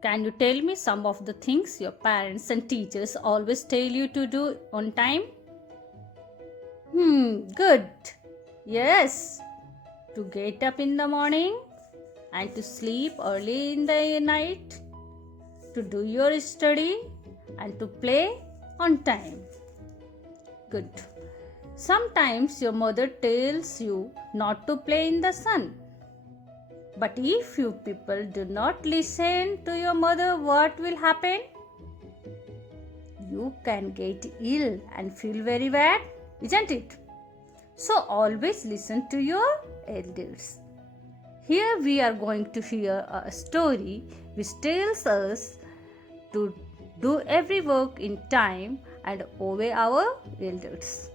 Can you tell me some of the things your parents and teachers always tell you to do on time? Good. Yes, to get up in the morning and to sleep early in the night, to do your study and to play on time. Good. Sometimes your mother tells you not to play in the sun. But if you people do not listen to your mother, what will happen? You can get ill and feel very bad, isn't it? So always listen to your elders. Here we are going to hear a story which tells us to do every work in time and obey our elders.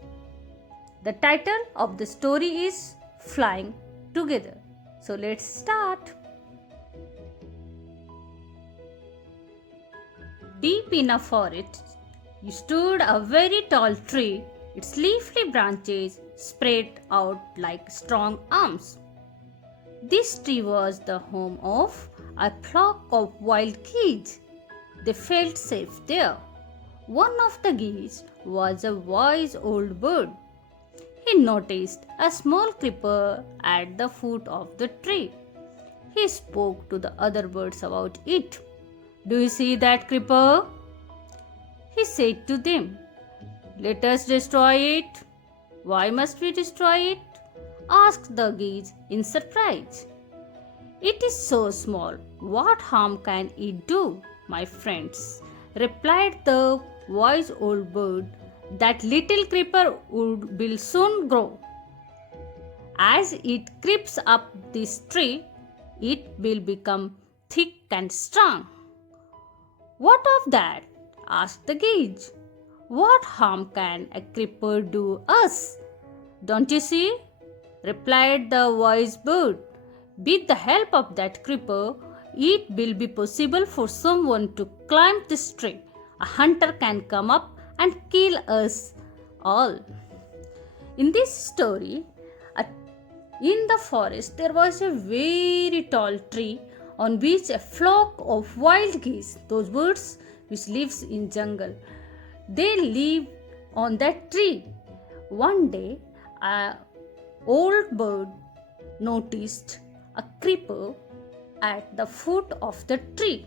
The title of the story is Flying Together. So let's start. Deep in a forest stood a very tall tree. Its leafy branches spread out like strong arms. This tree was the home of a flock of wild geese. They felt safe there. One of the geese was a wise old bird. He noticed a small creeper at the foot of the tree. He spoke to the other birds about it. Do you see that creeper? He said to them. Let us destroy it. Why must we destroy it? Asked the geese in surprise. It is so small. What harm can it do, my friends? Replied the wise old bird. That little creeper will soon grow. As it creeps up this tree, it will become thick and strong. What of that? Asked the geese. What harm can a creeper do us? Don't you see? Replied the wise bird. With the help of that creeper, it will be possible for someone to climb this tree. A hunter can come up and kill us all. In this story, in the forest there was a very tall tree on which a flock of wild geese, those birds which lives in jungle, they live on that tree. One day, a old bird noticed a creeper at the foot of the tree.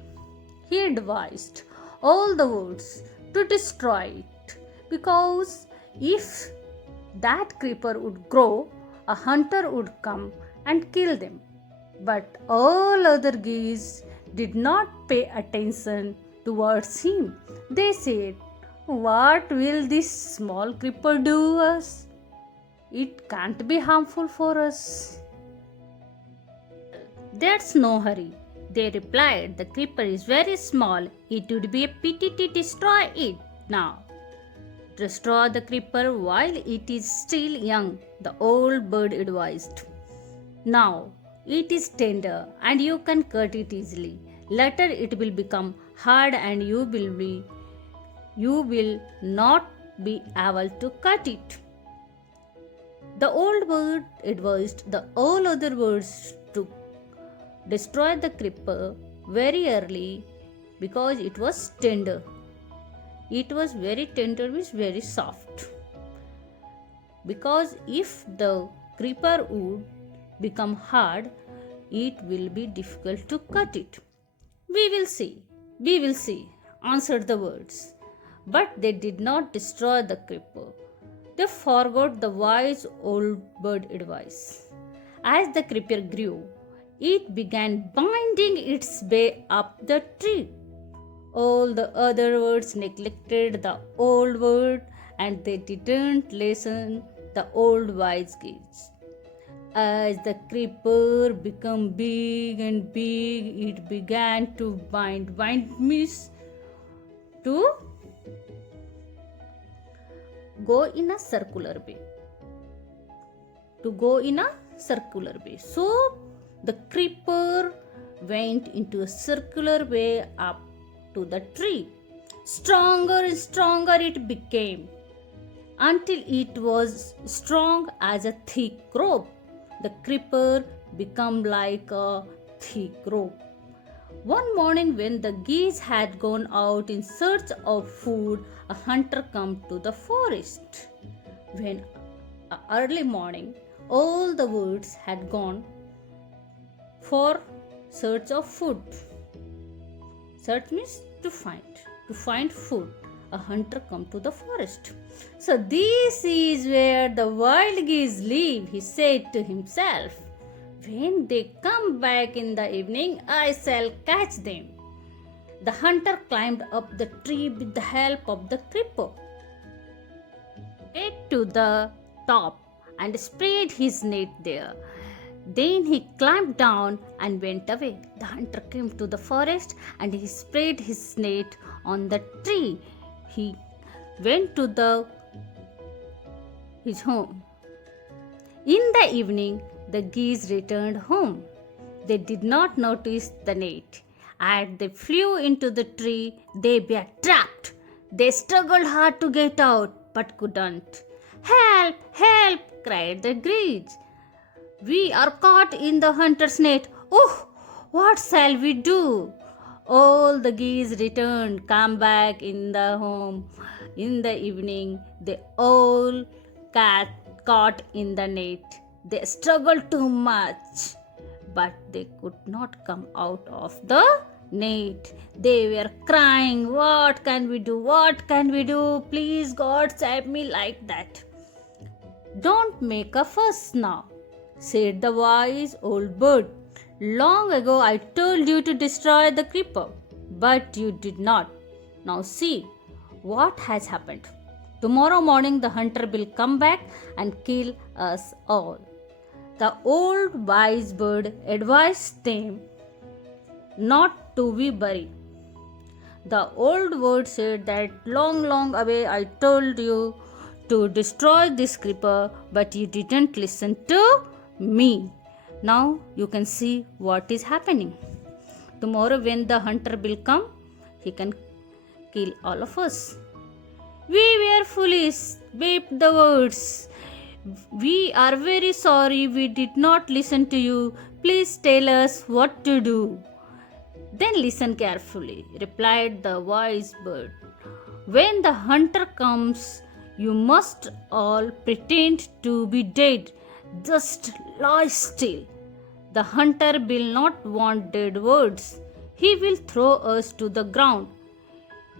He advised all the birds to destroy it because if that creeper would grow, a hunter would come and kill them. But all other geese did not pay attention towards him. They said, what will this small creeper do us? It can't be harmful for us. There's no hurry. They replied, the creeper is very small. It would be a pity to destroy it now. Destroy the creeper while it is still young, the old bird advised. Now it is tender and you can cut it easily. Later it will become hard and you will not be able to cut it. The old bird advised the all other birds to destroy the creeper very early because it was tender. It was very tender, means very soft. Because if the creeper would become hard, it will be difficult to cut it. We will see, answered the birds. But they did not destroy the creeper. They forgot the wise old bird advice. As the creeper grew, it began binding its way up the tree. All the other birds neglected the old bird and they didn't listen the old wise geese. As the creeper became big and big, it began to bind means to go in a circular way. So the creeper went into a circular way up to the tree. Stronger and stronger it became until it was strong as a thick rope. The creeper became like a thick rope. One morning, when the geese had gone out in search of food, a hunter came to the forest. When early morning, all the birds had gone for search of food. Search means to find food. A hunter come to the forest. So this is where the wild geese live, he said to himself. When they come back in the evening, I shall catch them. The hunter climbed up the tree with the help of the creeper. Get to the top and spread his net there. Then he climbed down and went away. The hunter came to the forest and he spread his net on the tree. He went to his home. In the evening, the geese returned home. They did not notice the net. As they flew into the tree, they were trapped. They struggled hard to get out, but couldn't. Help! Help! Cried the geese. We are caught in the hunter's net. Oh, what shall we do? All the geese returned, come back in the home. In the evening, they all got caught in the net. They struggled too much, but they could not come out of the net. They were crying, what can we do? What can we do? Please, God, save me like that. Don't make a fuss now, said the wise old bird. Long ago I told you to destroy the creeper, but you did not. Now see what has happened. Tomorrow morning the hunter will come back and kill us all. The old wise bird advised them not to be buried. The old bird said that long away I told you to destroy this creeper, but you didn't listen to me. Now you can see what is happening. Tomorrow when the hunter will come, he can kill all of us. We were foolish, wept the words. We are very sorry we did not listen to you. Please tell us what to do. Then listen carefully, replied the wise bird. When the hunter comes, you must all pretend to be dead. Just lie still. The hunter will not want dead birds. He will throw us to the ground.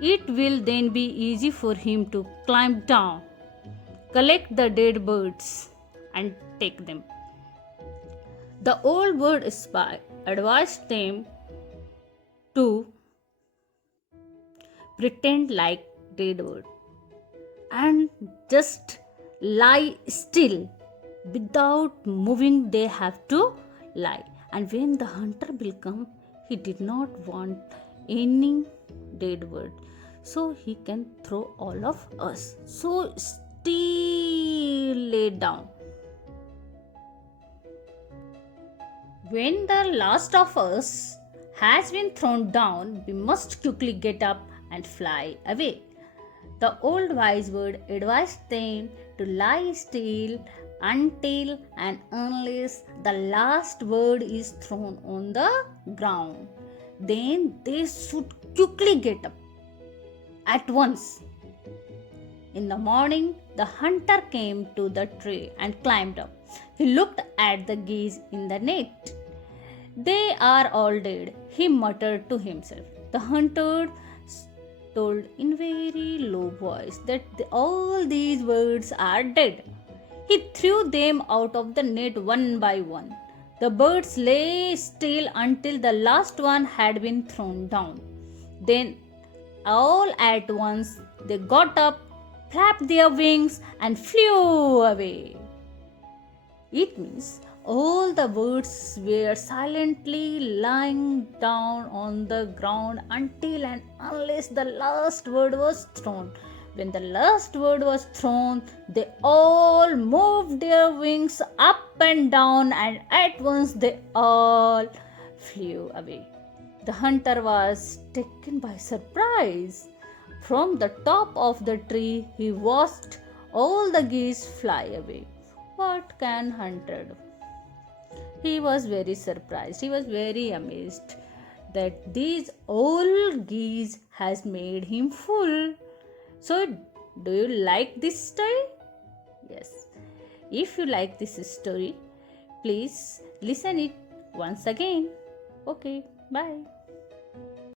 It will then be easy for him to climb down, collect the dead birds, and take them. The old bird spy advised them to pretend like dead bird and just lie still. Without moving, they have to lie. And when the hunter will come, he did not want any dead bird, so he can throw all of us. So still lay down. When the last of us has been thrown down, we must quickly get up and fly away. The old wise bird advised them to lie still until and unless the last bird is thrown on the ground. Then they should quickly get up at once. In the morning, the hunter came to the tree and climbed up. He looked at the geese in the net. They are all dead, he muttered to himself. The hunter told in very low voice that all these birds are dead. He threw them out of the net one by one. The birds lay still until the last one had been thrown down. Then, all at once, they got up, flapped their wings, and flew away. It means all the birds were silently lying down on the ground until and unless the last bird was thrown. When the last bird was thrown, they all moved their wings up and down, and at once they all flew away. The hunter was taken by surprise. From the top of the tree, he watched all the geese fly away. What can hunter do? He was very surprised. He was very amazed that these old geese has made him full. So, do you like this story? Yes. If you like this story, please listen it once again. Okay, bye.